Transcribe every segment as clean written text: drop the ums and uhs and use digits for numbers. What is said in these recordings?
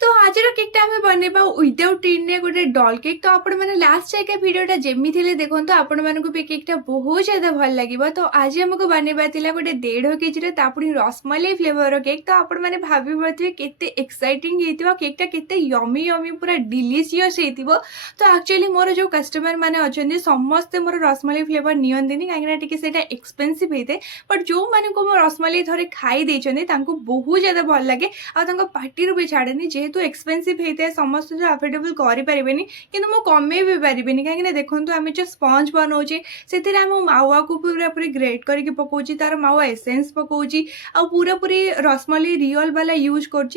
तो आज केकटा आम बनवा विदाउट टिन गोटे डल केक। तो आपण मैंने लास्ट जाए भिडटा जमी थे देखो आपण मानक भी केकटा बहुत ज्यादा भल लगे। तो आज आमको बनवा गोटे 1.5 केजी पुणी रसमलाई फ्लेवर केक। तो आपण मैंने भाभी पारे केते एक्साइटिंग होता केकटा केते यमी यमी पूरा डिलीशियस हो। तो एक्चुअली मोर जो कस्टमर मैंने अच्छा समस्ते मोर रसमलाई फ्लेवर नियंती कहीं एक्सपेनसिव होता है। बट जो मैंने मो रसमलाई थे खाई बहुत ज्यादा भल लगे आ पार्टी भी छाड़ेनी जेहेतु एक्सपेनसिव होता है समस्त जो अफोर्डेबल करें कि कमे भी पारे कहीं देखो आम जो स्पंज बनाऊे से मावा को पूरा पूरी ग्रेट करके पकाऊँ तार मावा एसेंस पकाऊँ आ पूरा पूरी रसमलाई रियल वाला यूज करुँच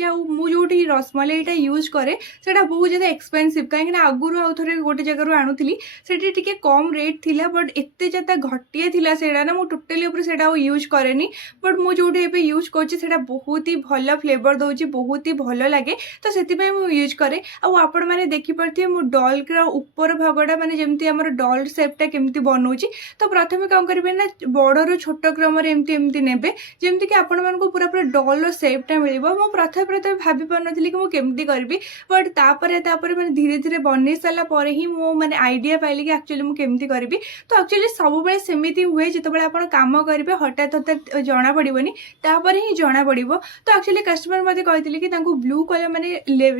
रसमलाईटा यूज कै से बहुत ज़्यादा एक्सपेनसिव कहीं आगुरी आउ थे गोटे जगह आणुली से कम रेट थिला बट एत ज़्यादा घटिया थिला सेटा ना मुझे टोटाली से यूज कैनि। बट मुझे यूज कर बहुत ही भल फ्लेवर दूसरी बहुत ही भल लगे। तो से यूज कै आपण मैंने देखिपे मो डल ऊपर भागटा माने जमती आम डल सेपटा केमती बनाऊँगी। तो प्रथम कौन करेंगे ना बड़ू छोट क्रम एमती एमती ने जमती कि आपण मानक पूरा पूरा डल सेपटा मिल। मु प्रथम प्रथम भाभी पार नी कि मुझे करी बट तापर मैंने धीरे धीरे बन सारापर ही मैंने आइडिया पाइली कि एक्चुअली मुझे करी। तो एक्चुअली सब सेमती हुए जिते आप कम करेंगे हठात हठात जना पड़ोनी तापर ही जना पड़। तो एक्चुअली कस्टमर मत कहते कि ब्लू कलर माने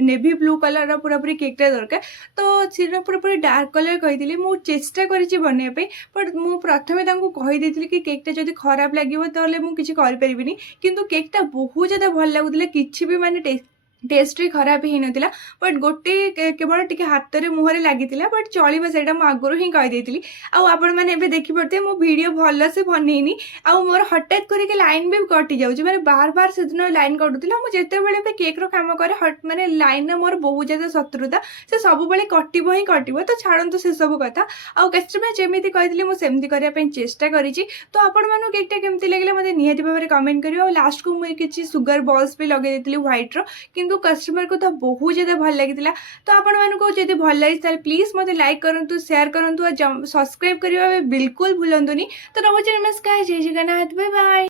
नेवी ब्लू कलर पूरा पूरी केकटा दरकार। तो सी पूरा पूरी डार्क कलर कही मुझे चेष्टा करी बनवाई बट मु प्रथम कहीदी कि केकटा जब खराब लगे तो मुझे करें किंतु केकटा बहुत ज़्यादा भल लगुला कि भी माने टेस्ट भी खराब ही नाला। बट गोटे केवल टी हाथ में मुहर लगी बट चलो से आगुरी ही कहीदी आपण मैंने देखिपे मो भिड भल से बनईनी मोर हठात करके लाइन भी कटि जाऊँगी मैंने बार बार से दिन लाइन कटुला मुझे भी केक्र कम करे मैंने लाइन मोर बहुत ज़्यादा शत्रुता से सब कटो ही कटो। तो छाड़ू से सब कथा आउ कस्टमर जमी कही मुझे करने चेष्टा करी। तो आपण मानू केकटा केमती लगे मतलब निहाती भाव में कमेंट करिए। लास्ट को मुझे किसी सुगर बॉल्स भी लगे व्हाइट किंतु कस्टमर को तो बहुत ज़्यादा भल लगी। तो आपण मानू जब भल लगी प्लीज मत लाइक करूँ शेयर करूँ और सब्सक्राइब करने बिल्कुल भूलुनी। तो रोज नमस्कार जय जगन्नाथ बाय बाय।